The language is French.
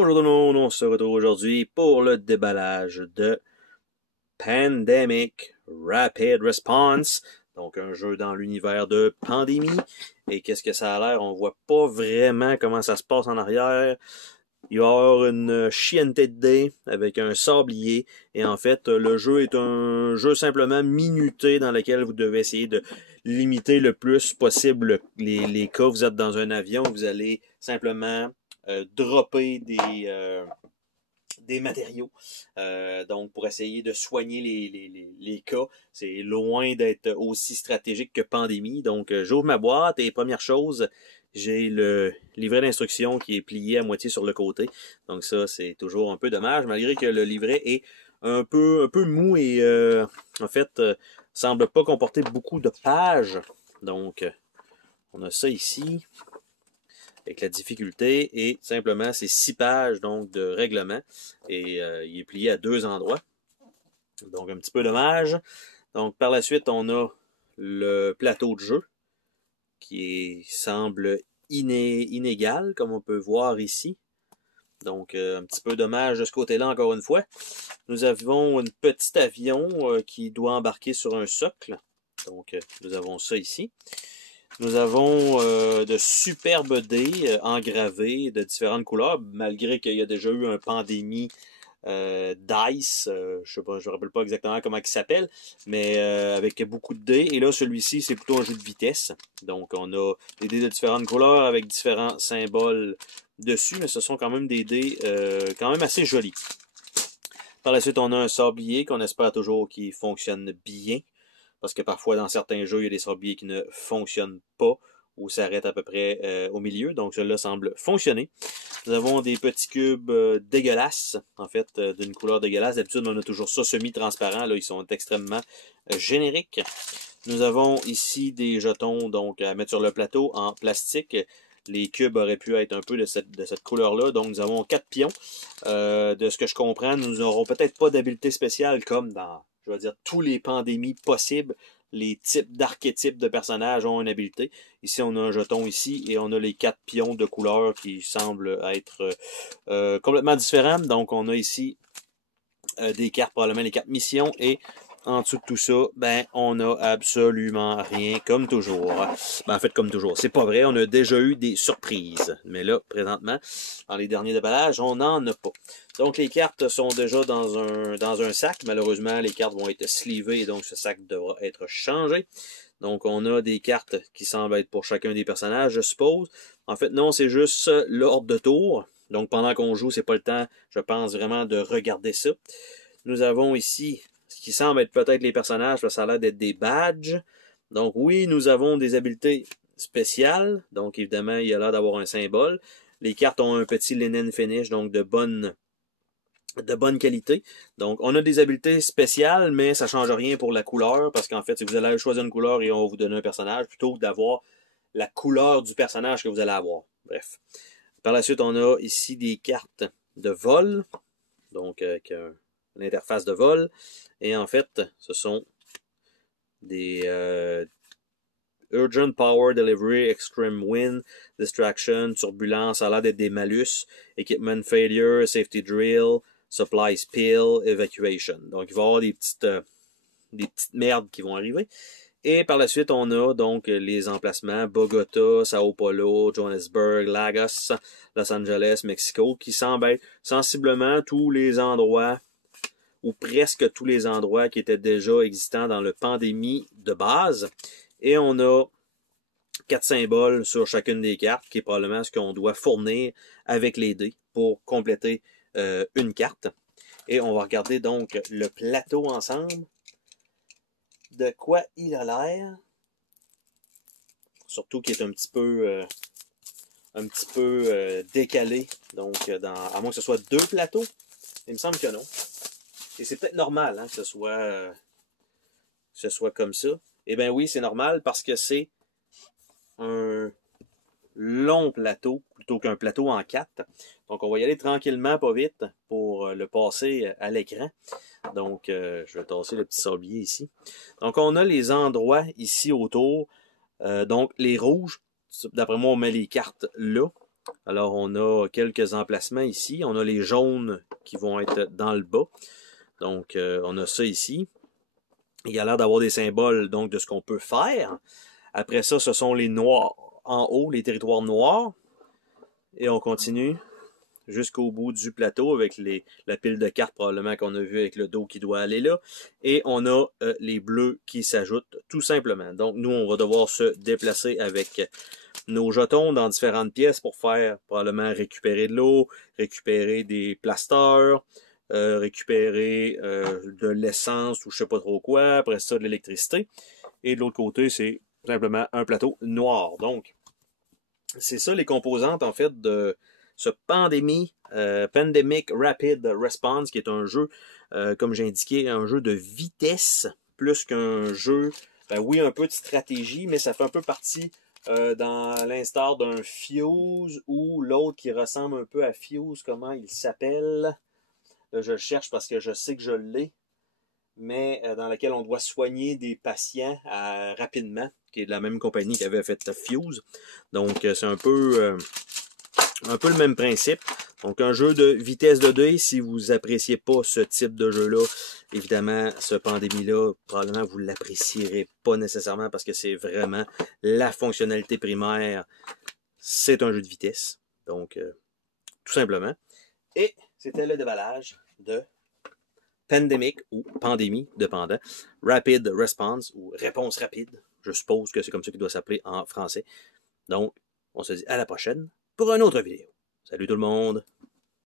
Bonjour tout le monde, on se retrouve aujourd'hui pour le déballage de Pandemic Rapid Response, donc un jeu dans l'univers de pandémie. Et qu'est-ce que ça a l'air? On voit pas vraiment comment ça se passe en arrière. Il va y avoir une chienneté de dés avec un sablier. Et en fait, le jeu est un jeu simplement minuté dans lequel vous devez essayer de limiter le plus possible les cas. Vous êtes dans un avion, vous allez simplement dropper des matériaux. Donc, pour essayer de soigner les cas, c'est loin d'être aussi stratégique que pandémie. Donc, j'ouvre ma boîte et première chose, j'ai le livret d'instructions qui est plié à moitié sur le côté. Donc ça, c'est toujours un peu dommage, malgré que le livret est un peu mou et en fait, semble pas comporter beaucoup de pages. Donc, on a ça ici avec la difficulté et simplement c'est 6 pages donc de règlement et il est plié à 2 endroits. Donc un petit peu dommage. Donc par la suite, on a le plateau de jeu qui semble inégal, comme on peut voir ici. Donc, un petit peu dommage de ce côté-là, encore une fois. Nous avons un petit avion qui doit embarquer sur un socle. Donc, nous avons ça ici. Nous avons de superbes dés engravés de différentes couleurs, malgré qu'il y a déjà eu un pandémie Dice, je sais pas, je me rappelle pas exactement comment il s'appelle, mais avec beaucoup de dés. Et là, celui-ci, c'est plutôt un jeu de vitesse. Donc, on a des dés de différentes couleurs avec différents symboles dessus, mais ce sont quand même des dés quand même assez jolis. Par la suite, on a un sablier qu'on espère toujours qu'il fonctionne bien, parce que parfois, dans certains jeux, il y a des sabliers qui ne fonctionnent pas ou s'arrêtent à peu près au milieu. Donc, celui-là semble fonctionner. Nous avons des petits cubes dégueulasses, en fait, d'une couleur dégueulasse. D'habitude, on a toujours ça semi-transparent. Là, ils sont extrêmement génériques. Nous avons ici des jetons donc à mettre sur le plateau en plastique. Les cubes auraient pu être un peu de cette couleur-là. Donc, nous avons 4 pions. De ce que je comprends, nous n'aurons peut-être pas d'habileté spéciale comme dans, je vais dire, tous les pandémies possibles. Les types d'archétypes de personnages ont une habileté. Ici, on a un jeton ici et on a les 4 pions de couleur qui semblent être complètement différents. Donc, on a ici des cartes, probablement les 4 missions et en dessous de tout ça, ben, on a absolument rien, comme toujours. Ben, en fait, comme toujours. C'est pas vrai, on a déjà eu des surprises. Mais là, présentement, dans les derniers déballages, on n'en a pas. Donc, les cartes sont déjà dans un sac. Malheureusement, les cartes vont être slivées et donc ce sac devra être changé. Donc, on a des cartes qui semblent être pour chacun des personnages, je suppose. En fait, non, c'est juste l'ordre de tour. Donc, pendant qu'on joue, c'est pas le temps, je pense, vraiment de regarder ça. Nous avons ici ce qui semble être peut-être les personnages, ça a l'air d'être des badges. Donc oui, nous avons des habiletés spéciales. Donc évidemment, il y a l'air d'avoir un symbole. Les cartes ont un petit linen finish, donc de bonne qualité. Donc on a des habiletés spéciales, mais ça ne change rien pour la couleur, parce qu'en fait, si vous allez choisir une couleur et on va vous donner un personnage, plutôt que d'avoir la couleur du personnage que vous allez avoir. Bref. Par la suite, on a ici des cartes de vol. Donc avec une interface de vol. Et en fait, ce sont des Urgent Power Delivery, Extreme Wind, Distraction, Turbulence, ça a l'air d'être des malus, Equipment Failure, Safety Drill, Supply Spill, Evacuation. Donc il va y avoir des petites merdes qui vont arriver. Et par la suite, on a donc les emplacements Bogota, Sao Paulo, Johannesburg, Lagos, Los Angeles, Mexico, qui semblent être sensiblement tous les endroits ou presque tous les endroits qui étaient déjà existants dans le pandémie de base. Et on a 4 symboles sur chacune des cartes, qui est probablement ce qu'on doit fournir avec les dés pour compléter une carte. Et on va regarder donc le plateau ensemble. De quoi il a l'air. Surtout qu'il est un petit peu décalé. Donc, à moins que ce soit 2 plateaux. Il me semble que non. Et c'est peut-être normal hein, que ce soit comme ça. Eh bien oui, c'est normal parce que c'est un long plateau plutôt qu'un plateau en 4. Donc, on va y aller tranquillement, pas vite, pour le passer à l'écran. Donc, je vais tasser le petit sablier ici. Donc, on a les endroits ici autour. Donc, les rouges, d'après moi, on met les cartes là. Alors, on a quelques emplacements ici. On a les jaunes qui vont être dans le bas. Donc, on a ça ici. Il y a l'air d'avoir des symboles donc de ce qu'on peut faire. Après ça, ce sont les noirs en haut, les territoires noirs. Et on continue jusqu'au bout du plateau avec la pile de cartes probablement qu'on a vu avec le dos qui doit aller là. Et on a les bleus qui s'ajoutent tout simplement. Donc nous, on va devoir se déplacer avec nos jetons dans différentes pièces pour faire probablement récupérer de l'eau, récupérer des plasteurs, récupérer de l'essence ou je sais pas trop quoi, après ça de l'électricité. Et de l'autre côté, c'est simplement un plateau noir. Donc, c'est ça les composantes en fait de ce Pandemic Rapid Response, qui est un jeu, comme j'ai indiqué, un jeu de vitesse, plus qu'un jeu, ben oui, un peu de stratégie, mais ça fait un peu partie dans l'instar d'un Fuse ou l'autre qui ressemble un peu à Fuse, comment il s'appelle? Là, je le cherche parce que je sais que je l'ai, mais dans laquelle on doit soigner des patients rapidement, qui est de la même compagnie qui avait fait Fuse. Donc, c'est un peu le même principe. Donc, un jeu de vitesse de dés, si vous appréciez pas ce type de jeu-là, évidemment, ce Pandémie-là, probablement vous l'apprécierez pas nécessairement parce que c'est vraiment la fonctionnalité primaire. C'est un jeu de vitesse. Donc, tout simplement. Et c'était le déballage de Pandemic ou Pandémie, dépendant. Rapid Response ou Réponse rapide. Je suppose que c'est comme ça qu'il doit s'appeler en français. Donc, on se dit à la prochaine pour une autre vidéo. Salut tout le monde!